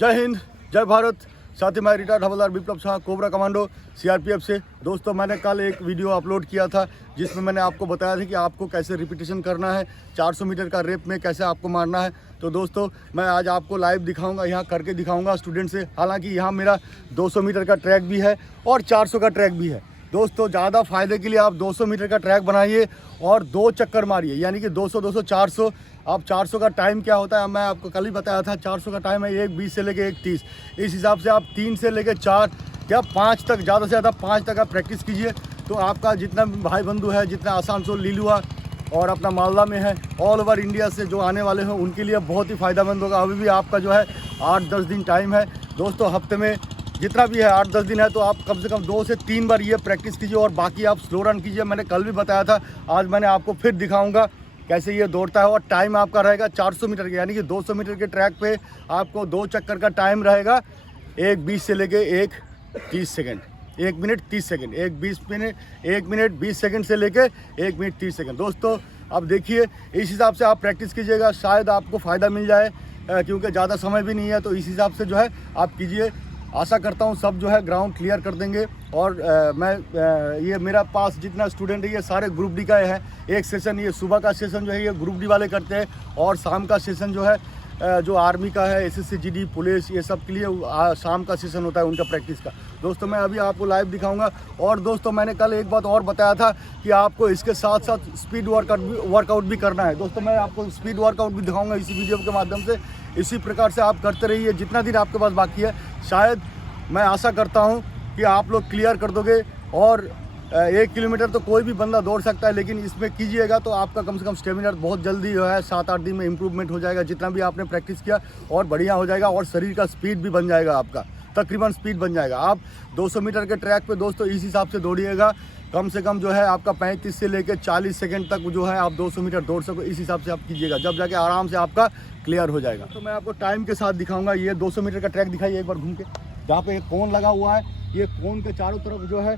जय हिंद, जय भारत। साथ ही मैं रिटायर्ड हवलदार विप्लव शाह, कोबरा कमांडो, सीआरपीएफ से। दोस्तों, मैंने कल एक वीडियो अपलोड किया था जिसमें मैंने आपको बताया था कि आपको कैसे रिपीटेशन करना है, 400 मीटर का रेप में कैसे आपको मारना है। तो दोस्तों, मैं आज आपको लाइव दिखाऊंगा, यहाँ करके दिखाऊंगा स्टूडेंट से। हालांकि यहाँ मेरा 200 मीटर का ट्रैक भी है और 400 का ट्रैक भी है। दोस्तों, ज़्यादा फायदे के लिए आप 200 मीटर का ट्रैक बनाइए और 2 चक्कर मारिए, यानी कि 200 200 400। अब 400 का टाइम क्या होता है मैं आपको कल ही बताया था। 400 का टाइम है 1:20 से लेके 1:30। इस हिसाब से आप 3 से लेके 4 या 5 तक, ज़्यादा से ज़्यादा 5 तक आप प्रैक्टिस कीजिए। तो आपका जितना भाई बंधु है, जितना आसानसोल, लीलुआ और अपना मालदा में है, ऑल ओवर इंडिया से जो आने वाले हैं उनके लिए बहुत ही फ़ायदेमंद होगा। अभी भी आपका जो है 8-10 दिन टाइम है। दोस्तों, हफ्ते में जितना भी है 8-10 दिन है, तो आप कम से कम 2 से 3 बार ये प्रैक्टिस कीजिए और बाकी आप स्लो रन कीजिए। मैंने कल भी बताया था, आज मैंने आपको फिर दिखाऊंगा कैसे ये दौड़ता है। और टाइम आपका रहेगा 400 मीटर के, यानी कि 200 मीटर के ट्रैक पे आपको 2 चक्कर का टाइम रहेगा 1:20 से लेके 1:30 second, 1 minute 30 second, 1 minute 20 second से लेके 1 मिनट 30 सेकेंड। दोस्तों, अब देखिए, इस हिसाब से आप प्रैक्टिस कीजिएगा, शायद आपको फ़ायदा मिल जाए, क्योंकि ज़्यादा समय भी नहीं है। तो इस हिसाब से जो है आप कीजिए। आशा करता हूँ सब जो है ग्राउंड क्लियर कर देंगे। और ये मेरा पास जितना स्टूडेंट है ये सारे ग्रुप डी का है। एक सेशन ये सुबह का सेशन जो है ये ग्रुप डी वाले करते हैं, और शाम का सेशन जो है जो आर्मी का है, एसएससी जीडी, पुलिस, ये सब के लिए शाम का सेशन होता है उनका प्रैक्टिस का। दोस्तों, मैं अभी आपको लाइव दिखाऊंगा। और दोस्तों, मैंने कल एक बात और बताया था कि आपको इसके साथ साथ स्पीड वर्कआउट भी करना है। दोस्तों, मैं आपको स्पीड वर्कआउट भी दिखाऊंगा इसी वीडियो के माध्यम से। इसी प्रकार से आप करते रहिए जितना दिन आपके पास बाकी है। शायद मैं आशा करता हूं कि आप लोग क्लियर कर दोगे। और 1 किलोमीटर तो कोई भी बंदा दौड़ सकता है, लेकिन इसमें कीजिएगा तो आपका कम से कम स्टेमिना बहुत जल्दी जो है 7-8 दिन में इम्प्रूवमेंट हो जाएगा। जितना भी आपने प्रैक्टिस किया और बढ़िया हो जाएगा, और शरीर का स्पीड भी बन जाएगा, आपका तकरीबन स्पीड बन जाएगा। आप 200 मीटर के ट्रैक पे दोस्तों इस हिसाब से दौड़िएगा, कम से कम जो है आपका 35 से लेकर 40 सेकंड तक जो है आप 200 मीटर दौड़ सको। इस हिसाब से आप कीजिएगा, जब जाके आराम से आपका क्लियर हो जाएगा। तो मैं आपको टाइम के साथ दिखाऊंगा। ये 200 मीटर का ट्रैक दिखाइए एक बार घूम के, जहाँ पे एक कोन लगा हुआ है। ये कोन के चारों तरफ जो है,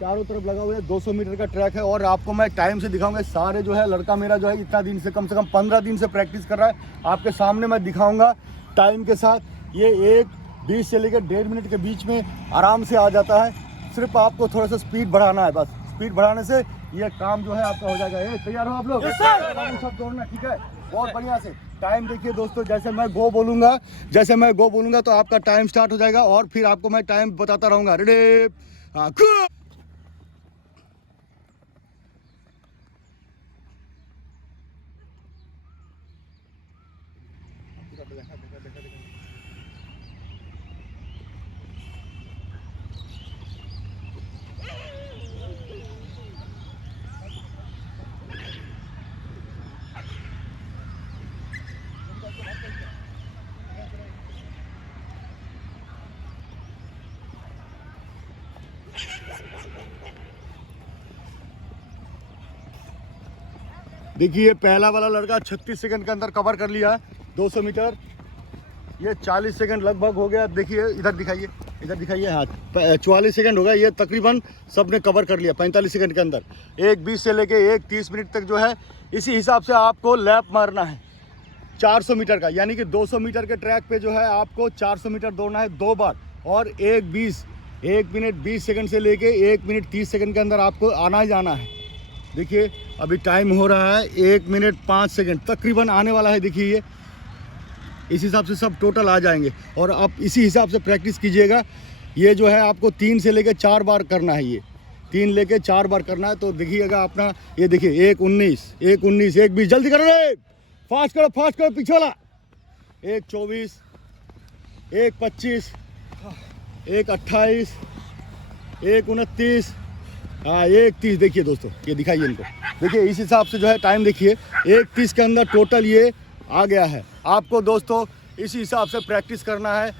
चारों तरफ लगा हुआ है 200 मीटर का ट्रैक है। और आपको मैं टाइम से दिखाऊंगा। सारे जो है लड़का मेरा जो है इतना दिन से, कम 15 दिन से प्रैक्टिस कर रहा है। आपके सामने मैं दिखाऊंगा टाइम के साथ। ये 1:20 से लेकर 1.5 मिनट के बीच में आराम से आ जाता है। सिर्फ आपको थोड़ा सा स्पीड बढ़ाना है, बस स्पीड बढ़ाने से ये काम जो है आपका हो जाएगा। तैयार हो आप लोग? सब दौड़ना, ठीक है, बहुत बढ़िया से। टाइम देखिए दोस्तों, जैसे मैं गो बोलूंगा तो आपका टाइम स्टार्ट हो जाएगा, और फिर आपको मैं टाइम बताता रहूंगा। रेडी, गो। देखिए, पहला वाला लड़का 36 सेकंड के अंदर कवर कर लिया 200 मीटर। ये 40 सेकंड लगभग हो गया। देखिए, इधर दिखाइए हाथ, 44 सेकंड हो गया। ये तकरीबन सबने कवर कर लिया 45 सेकंड के अंदर। 1:20 से लेके 1:30 मिनट तक जो है इसी हिसाब से आपको लैप मारना है 400 मीटर का, यानी कि 200 मीटर के ट्रैक पे जो है आपको 400 मीटर दौड़ना है 2 बार। और 1 मिनट 20 सेकंड से लेके 1 मिनट 30 सेकंड के अंदर आपको आना ही जाना है। देखिए, अभी टाइम हो रहा है 1 मिनट 5 सेकंड तकरीबन आने वाला है। देखिए, ये इस हिसाब से सब टोटल आ जाएंगे, और आप इसी हिसाब से प्रैक्टिस कीजिएगा। ये जो है आपको 3 से लेके 4 बार करना है, ये 3 लेके 4 बार करना है। तो देखिएगा अपना, ये देखिए 1:19, 1:20, जल्दी करो रे, फास्ट करो पीछे वाला। 1:24, 1:25, 1:28, 1:29, 1:30। देखिए दोस्तों, ये दिखाइए इनको। देखिए, इस हिसाब से जो है टाइम देखिए 1:30 के अंदर टोटल ये आ गया है। आपको दोस्तों इसी हिसाब से प्रैक्टिस करना है,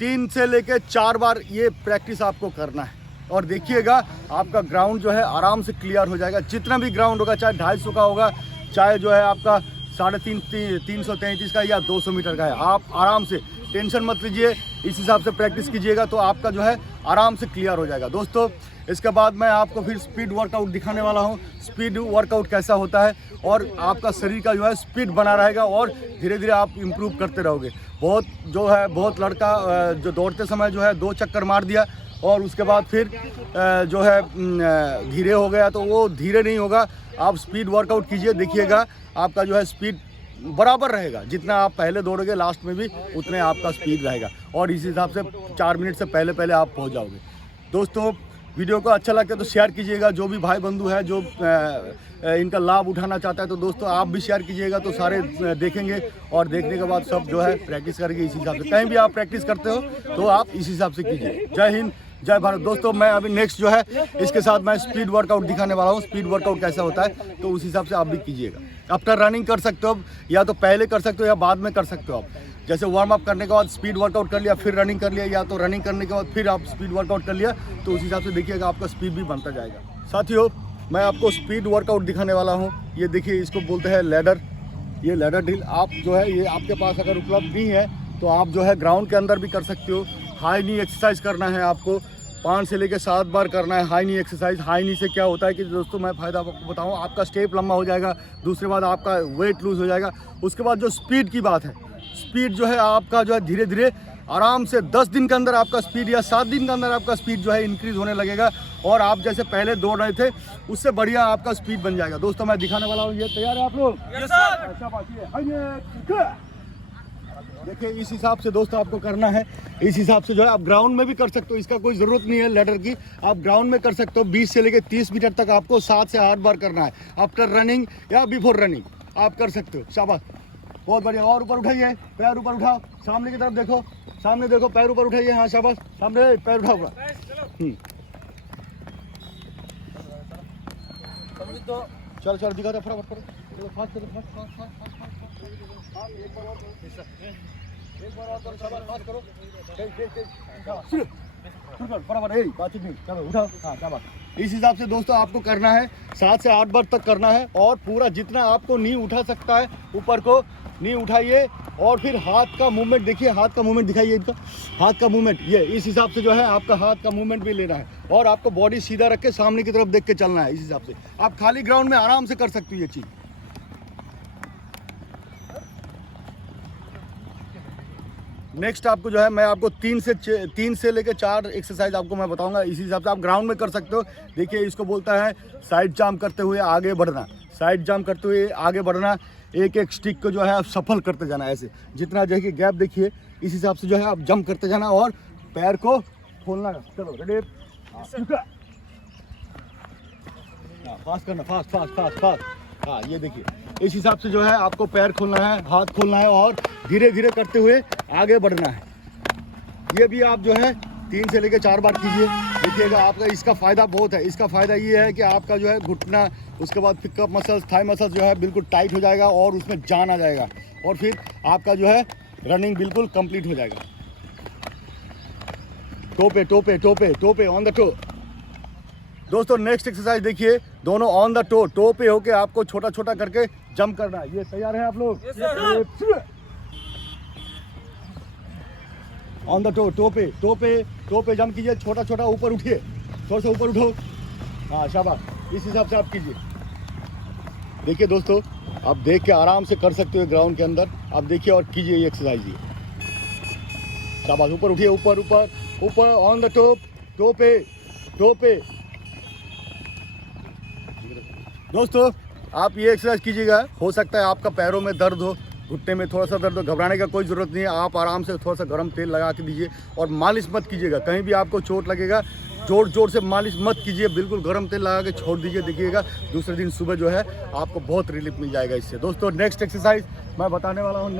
3 से लेके 4 बार ये प्रैक्टिस आपको करना है। और देखिएगा, आपका ग्राउंड जो है आराम से क्लियर हो जाएगा। जितना भी ग्राउंड होगा, चाहे 250 का होगा, चाहे जो है आपका 333 का या 200 मीटर का है, आप आराम से टेंशन मत लीजिए। इस हिसाब से प्रैक्टिस कीजिएगा तो आपका जो है आराम से क्लियर हो जाएगा। दोस्तों, इसके बाद मैं आपको फिर स्पीड वर्कआउट दिखाने वाला हूँ। स्पीड वर्कआउट कैसा होता है और आपका शरीर का जो है स्पीड बना रहेगा और धीरे धीरे आप इम्प्रूव करते रहोगे। बहुत लड़का जो दौड़ते समय जो है 2 चक्कर मार दिया और उसके बाद फिर जो है धीरे हो गया, तो वो धीरे नहीं होगा। आप स्पीड वर्कआउट कीजिए, देखिएगा आपका जो है स्पीड बराबर रहेगा। जितना आप पहले दौड़ोगे लास्ट में भी उतने आपका स्पीड रहेगा और इस हिसाब से 4 मिनट से पहले आप पहुंच जाओगे। दोस्तों वीडियो को अच्छा लगता है तो शेयर कीजिएगा। जो भी भाई बंधु है जो इनका लाभ उठाना चाहता है तो दोस्तों आप भी शेयर कीजिएगा, तो सारे देखेंगे और देखने के बाद सब जो है प्रैक्टिस करेंगे इस हिसाब से। कहीं भी आप प्रैक्टिस करते हो तो आप इस हिसाब से कीजिए। जय हिंद, जय भारत। दोस्तों मैं अभी नेक्स्ट जो है इसके साथ मैं स्पीड वर्कआउट दिखाने वाला हूँ। स्पीड वर्कआउट कैसा होता है तो उस हिसाब से आप भी कीजिएगा। आफ्टर रनिंग कर सकते हो, या तो पहले कर सकते हो या बाद में कर सकते हो। आप जैसे वार्म अप करने के बाद स्पीड वर्कआउट कर लिया, फिर रनिंग कर लिया, या तो रनिंग करने के बाद फिर आप स्पीड वर्कआउट कर लिया, तो उस हिसाब से देखिएगा आपका स्पीड भी बनता जाएगा। साथियों मैं आपको स्पीड वर्कआउट दिखाने वाला हूँ। ये देखिए, इसको बोलते हैं लैडर। ये लैडर ड्रिल आप जो है ये आपके पास अगर उपलब्ध नहीं है तो आप जो है ग्राउंड के अंदर भी कर सकते हो। हाई नी एक्सरसाइज करना है आपको, 5 से लेकर 7 बार करना है हाई नी एक्सरसाइज। हाई नी से क्या होता है कि दोस्तों मैं फ़ायदा आपको बताऊं, आपका स्टेप लंबा हो जाएगा, दूसरे बाद आपका वेट लूज़ हो जाएगा। उसके बाद जो स्पीड की बात है, स्पीड जो है आपका जो है धीरे धीरे आराम से 10 दिन के अंदर आपका स्पीड या 7 दिन के अंदर आपका स्पीड जो है इंक्रीज़ होने लगेगा और आप जैसे पहले दौड़ रहे थे उससे बढ़िया आपका स्पीड बन जाएगा। दोस्तों मैं दिखाने वाला हूँ, ये तैयार है आप लोग? Yes sir. अच्छा बाकी है, देखिए इस हिसाब से दोस्तों आपको करना है। इस हिसाब से जो है आप ग्राउंड में भी कर सकते हो, इसका कोई ज़रूरत नहीं है लैडर की। आप ग्राउंड में कर सकते हो। 20 से लेकर 30 मीटर तक आपको 7 से 8 बार करना है। आफ्टर रनिंग या बिफोर रनिंग आप कर सकते हो। शाबाश, बहुत बढ़िया। और ऊपर उठाइए, पैर ऊपर उठाओ, सामने की तरफ देखो, सामने देखो, पैर ऊपर उठाइए। हाँ शाबाश, सामने पैर उठाओ। चलो चलो दिखा दो फटाफट करो, चलो फास्ट करो, फास्ट। एक बार और शाबाश, फास्ट करो। बराबर, बातचीत नहीं, चलो उठाओ। हाँ शाबाश। इस हिसाब से दोस्तों आपको करना है, 7 से 8 बार तक करना है और पूरा जितना आपको नी उठा सकता है ऊपर को नी उठाइए। और फिर हाथ का मूवमेंट देखिए, हाथ का मूवमेंट दिखाइए, इनका हाथ का मूवमेंट। ये इस हिसाब से जो है आपका हाथ का मूवमेंट भी लेना है और आपको बॉडी सीधा रख के सामने की तरफ देख के चलना है। इस हिसाब से आप खाली ग्राउंड में आराम से कर सकते हो ये चीज़। नेक्स्ट आपको जो है मैं आपको 3 से लेकर 4 एक्सरसाइज आपको मैं बताऊंगा। इसी हिसाब से आप ग्राउंड में कर सकते हो। देखिए इसको बोलता है साइड जंप करते हुए आगे बढ़ना। साइड जंप करते हुए आगे बढ़ना, एक एक स्टिक को जो है आप सफल करते जाना। ऐसे जितना देखिए गैप देखिए, इस हिसाब से जो है आप जंप करते जाना और पैर को खोलना। चलो रेडी, फास्ट करना, फास्ट। हाँ ये देखिए, इस हिसाब से जो है आपको पैर खोलना है, हाथ खोलना है और धीरे धीरे करते हुए आगे बढ़ना है। ये भी आप जो है 3 से लेकर 4 बार कीजिए। देखिएगा आपका इसका फ़ायदा बहुत है। इसका फ़ायदा ये है कि आपका जो है घुटना, उसके बाद पिकअप मसल्स, थाई मसल्स जो है बिल्कुल टाइट हो जाएगा और उसमें जान आ जाएगा और फिर आपका जो है रनिंग बिल्कुल कंप्लीट हो जाएगा। Tope on the toe. दोस्तों नेक्स्ट एक्सरसाइज देखिए, दोनों ऑन द टो पे होके आपको छोटा छोटा करके जंप करना है। ये तैयार है आप लोग? ऑन द टो पे जंप कीजिए, छोटा छोटा ऊपर उठिए, थोड़ा सा ऊपर उठो। हाँ शाबाश, इस हिसाब से आप कीजिए। देखिए दोस्तों आप देख के आराम से कर सकते हो ग्राउंड के अंदर। आप देखिए और कीजिए ये एक्सरसाइज। ये शाबाश, ऊपर उठिए, ऊपर ऑन द टो पे। दोस्तों आप ये एक्सरसाइज कीजिएगा। हो सकता है आपका पैरों में दर्द हो, घुटने में थोड़ा सा दर्द हो, घबराने का कोई ज़रूरत नहीं है। आप आराम से थोड़ा सा गर्म तेल लगा के दीजिए और मालिश मत कीजिएगा। कहीं भी आपको चोट लगेगा जोर से मालिश मत कीजिए, बिल्कुल गर्म तेल लगा के छोड़ दीजिए। देखिएगा दूसरे दिन सुबह जो है आपको बहुत रिलीफ मिल जाएगा इससे। दोस्तों नेक्स्ट एक्सरसाइज मैं बताने वाला हूँ।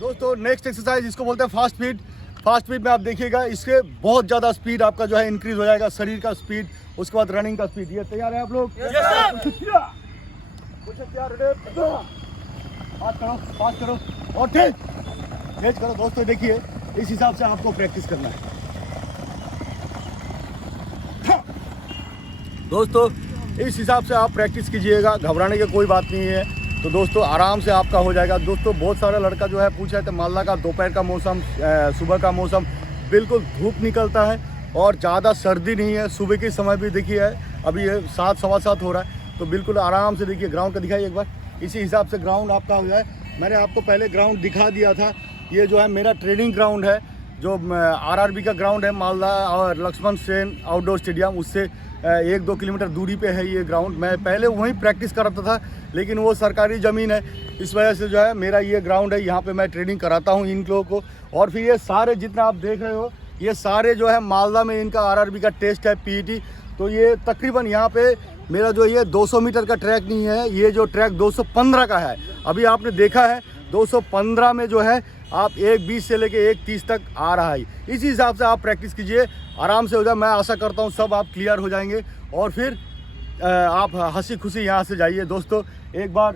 दोस्तों नेक्स्ट एक्सरसाइज इसको बोलते हैं फास्ट फीड में आप देखिएगा इससे बहुत ज़्यादा स्पीड आपका जो है इंक्रीज हो जाएगा, शरीर का स्पीड, उसके बाद रनिंग का स्पीड। ये तैयार है आप लोग? फास्ट करो और तेज करो। दोस्तों देखिए इस हिसाब से आपको प्रैक्टिस करना है। दोस्तों इस हिसाब से आप प्रैक्टिस कीजिएगा, घबराने की कोई बात नहीं है। तो दोस्तों आराम से आपका हो जाएगा। दोस्तों बहुत सारा लड़का जो है पूछ रहे थे मालदा का दोपहर का मौसम, सुबह का मौसम, बिल्कुल धूप निकलता है और ज़्यादा सर्दी नहीं है। सुबह के समय भी देखिए है, अभी ये 7 सवा 7 हो रहा है, तो बिल्कुल आराम से देखिए। ग्राउंड का दिखाइए एक बार। इसी हिसाब से ग्राउंड आपका हो जाए। मैंने आपको पहले ग्राउंड दिखा दिया था। ये जो है मेरा ट्रेनिंग ग्राउंड है, जो आरआरबी का ग्राउंड है मालदा और लक्ष्मण सेन आउटडोर स्टेडियम, उससे 1-2 किलोमीटर दूरी पे है ये ग्राउंड। मैं पहले वहीं प्रैक्टिस कराता था, लेकिन वो सरकारी ज़मीन है, इस वजह से जो है मेरा ये ग्राउंड है, यहाँ पे मैं ट्रेनिंग कराता हूँ इन लोगों को। और फिर ये सारे जितने आप देख रहे हो, ये सारे जो है मालदा में इनका आरआरबी का टेस्ट है, पीईटी। तो ये तकरीबन यहाँ पे मेरा जो ये 200 मीटर का ट्रैक नहीं है, ये जो ट्रैक 215 का है। अभी आपने देखा है 215 में जो है आप 1:20 से लेके 1:30 तक आ रहा है। इसी हिसाब से आप प्रैक्टिस कीजिए, आराम से हो जाए। मैं आशा करता हूँ सब आप क्लियर हो जाएंगे और फिर आप हंसी खुशी यहाँ से जाइए। दोस्तों एक बार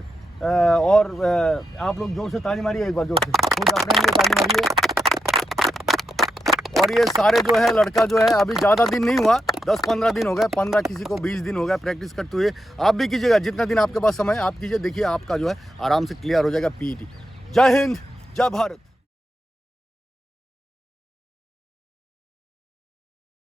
आप लोग जोर से ताली मारिए, एक बार जोर से खुद अपने लिए ताली मारिए। और ये सारे जो है लड़का जो है अभी ज़्यादा दिन नहीं हुआ, 10-15 दिन हो गए, 15 किसी को 20 दिन हो गया प्रैक्टिस करते हुए। आप भी कीजिएगा, जितना दिन आपके पास समय आप कीजिए, देखिए आपका जो है आराम से क्लियर हो जाएगा पीईटी। जय हिंद, जय भारत।